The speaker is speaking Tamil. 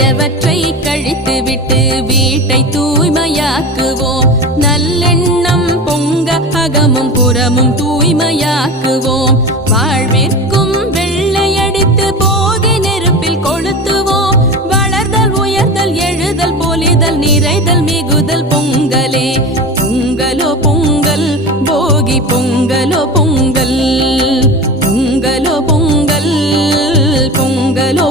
பழையவற்றை கழித்துவிட்டு வீட்டை தூய்மையாக்குவோம். நல்லெண்ணம் பொங்க அகமும் புறமும் தூய்மையாக்குவோம். வாழ்விற்கும் வெள்ளையடித்து போகி நெருப்பில் கொளுத்துவோம். வளர்தல் உயர்தல் எழுதல் பொலிதல் நிறைதல் மிகுதல் பொங்கலே. பொங்கலோ பொங்கல் போகி பொங்கலோ பொங்கல். பொங்கலோ பொங்கல் பொங்கலோ